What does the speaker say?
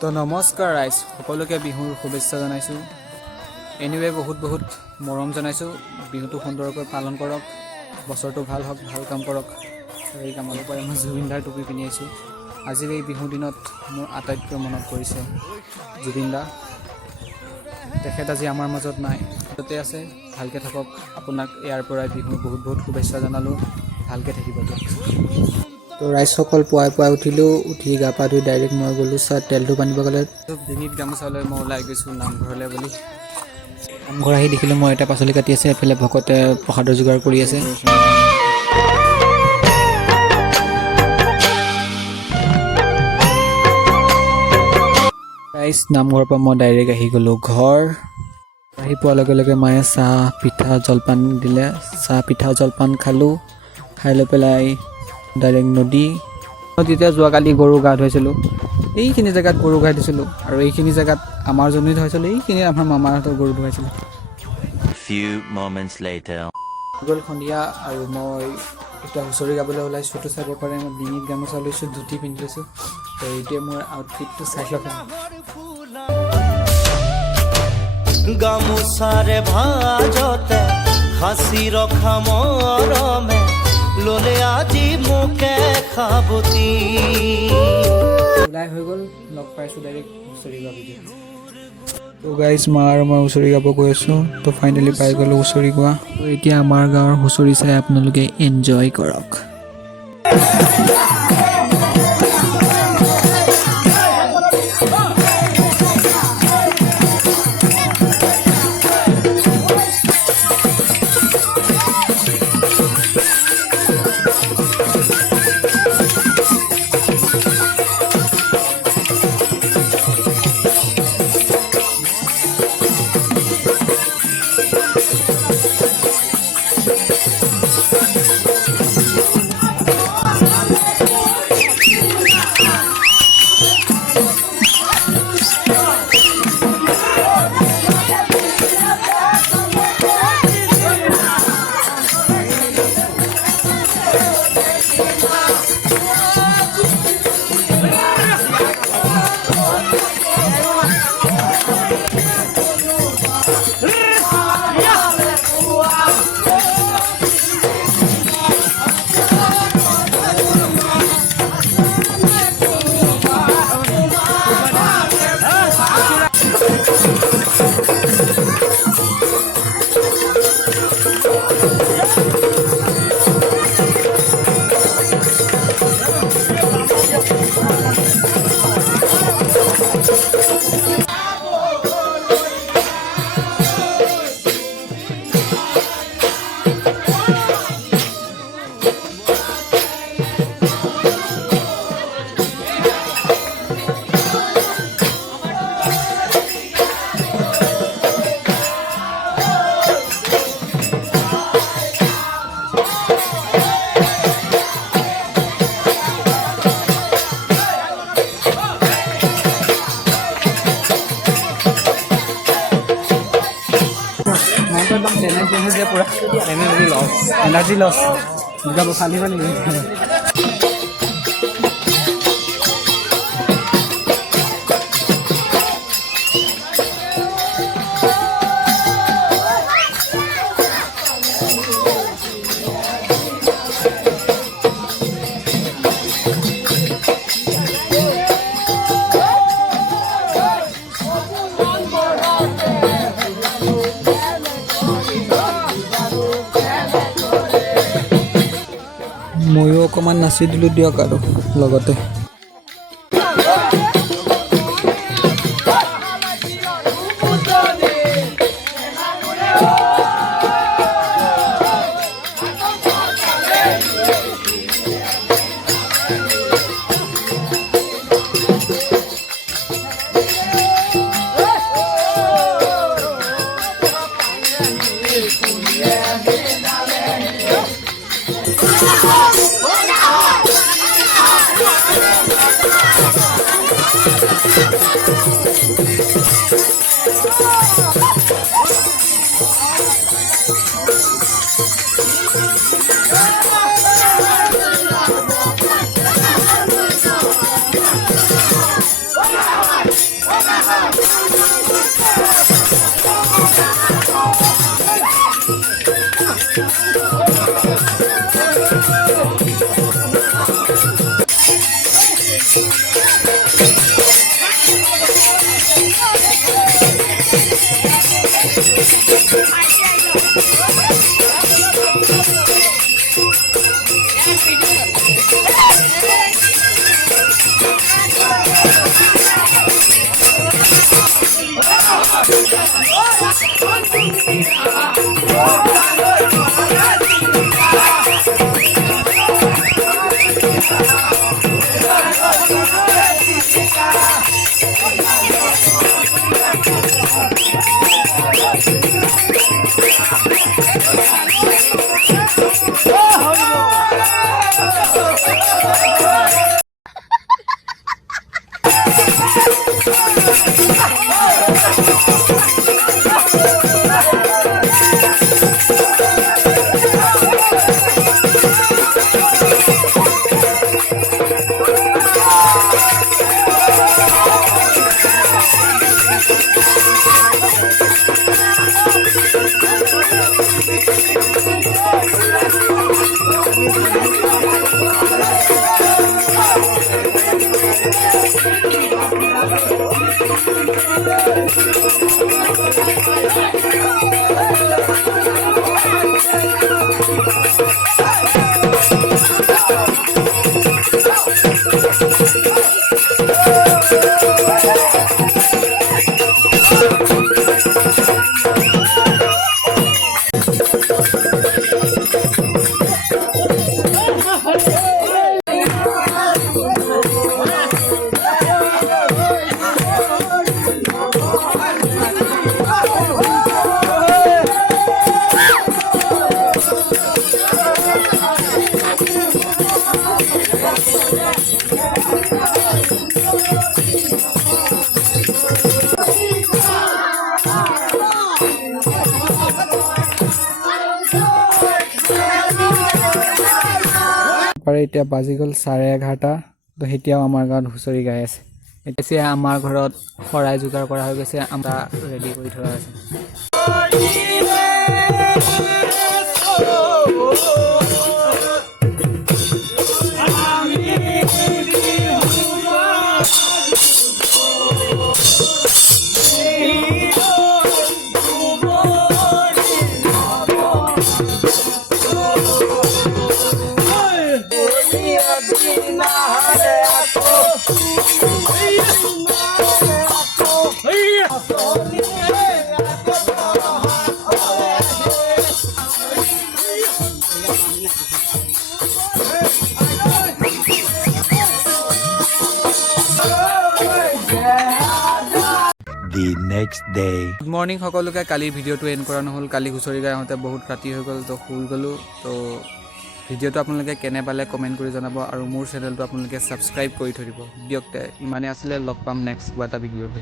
তো নমস্কাৰ ৰাইজ, সকলোকে বিহুৰ শুভেচ্ছা জনাইছোঁ। এনিৱে বহুত মৰম জনাইছোঁ। বিহুটো সুন্দৰকৈ পালন কৰক, বছৰটো ভাল হওক, ভাল কাম কৰক। এই কামৰ পৰা মই জুবিন দাৰ টুপি পিন্ধি আছোঁ। আজিৰ এই বিহু দিনত মোৰ আটাইতকৈ মনত পৰিছে জুবিন দা। তেখেত আজি আমাৰ মাজত নাই, তাতে আছে। ভালকৈ থাকক। আপোনাক ইয়াৰ পৰাই বিহুৰ বহুত শুভেচ্ছা জনালোঁ। ভালকৈ থাকিব দিয়ক। তো ৰাইজসকল পুৱাই উঠিলোঁ। উঠি গা পা ধুই ডাইৰেক্ট মই গ'লোঁ তেলটো বান্ধিব গ'লে। ডিঙিত গামোচা লৈ মই ওলাই গৈছোঁ নামঘৰলৈ বুলি। নামঘৰ আহি দেখিলোঁ মই এটা পাচলি কাটি আছে, এফালে ভকতে প্ৰসাদৰ যোগাৰ কৰি আছে। ৰাইজ নামঘৰৰ পৰা মই ডাইৰেক্ট আহি গ'লোঁ ঘৰ। আহি পোৱাৰ লগে লগে মায়ে চাহ পিঠা জলপান দিলে। চাহ পিঠা জলপান খালোঁ। খাই লৈ পেলাই ডাইৰেক্ট নদীতে যোৱাকালি গৰু গা ধুৱাইছিলোঁ। এইখিনি জেগাত গৰু গা দিছিলোঁ, আৰু এইখিনি জেগাত আমাৰ জনী ধুৱাইছিলোঁ। এইখিনি আমাৰ মামাহঁতৰ গৰু ধুৱাইছিলোঁ। গ'ল সন্ধিয়া আৰু মই এতিয়া হুঁচৰি গাবলৈ ওলাইছোঁ। তো চাব পাৰে মই ডিঙিত গামোচা লৈছোঁ, ধুতি পিন্ধি লৈছোঁ। তো এইটোৱে মোৰ আউটফিটটো চাই লওক। গামোচাৰে ভাজতে সাঁচি ৰখা মৰমে ল'লে আজি মোকে খাবতি। ওলাই হৈ গ'ল, লগ পাইছোঁ ডাইৰেক্ট হুঁচৰি গোৱা ভিডিঅ'। তো গাইজ, মা আৰু মই হুঁচৰি গাব গৈ আছোঁ। তো ফাইনেলি পাই গ'লোঁ হুঁচৰি গোৱা। তো এতিয়া আমাৰ গাঁৱৰ হুঁচৰি চাই আপোনালোকে এনজয় কৰক। এনাৰ্জি লছ যাব ফালি ময়ো অকণমান নাচি দিলোঁ দিয়ক আৰু লগতে। পাৰে এতিয়া বাজি গ'ল 11:30 তো এতিয়াও আমাৰ গাঁৱত হুঁচৰি গাই আছে এতিয়া আমাৰ ঘৰত শৰাই যোগাৰ কৰা হৈ গৈছে আমৰা ৰেডি কৰি থোৱা আছে The next day. Good morning সকলোকে কালিৰ ভিডিঅ'টো এণ্ড কৰা নহ'ল কালি হুঁচৰি গাই আহোঁতে বহুত ৰাতি হৈ গ'ল তো শুই গ'লোঁ তো ভিডিঅ'টো আপোনালোকে কেনে পালে কমেণ্ট কৰি জনাব আৰু মোৰ চেনেলটো আপোনালোকে ছাবস্ক্ৰাইব কৰি থৈ দিব দিয়ক ইমানেই আছিলে লগ পাম নেক্সট কিবা এটা ভিডিঅ'ত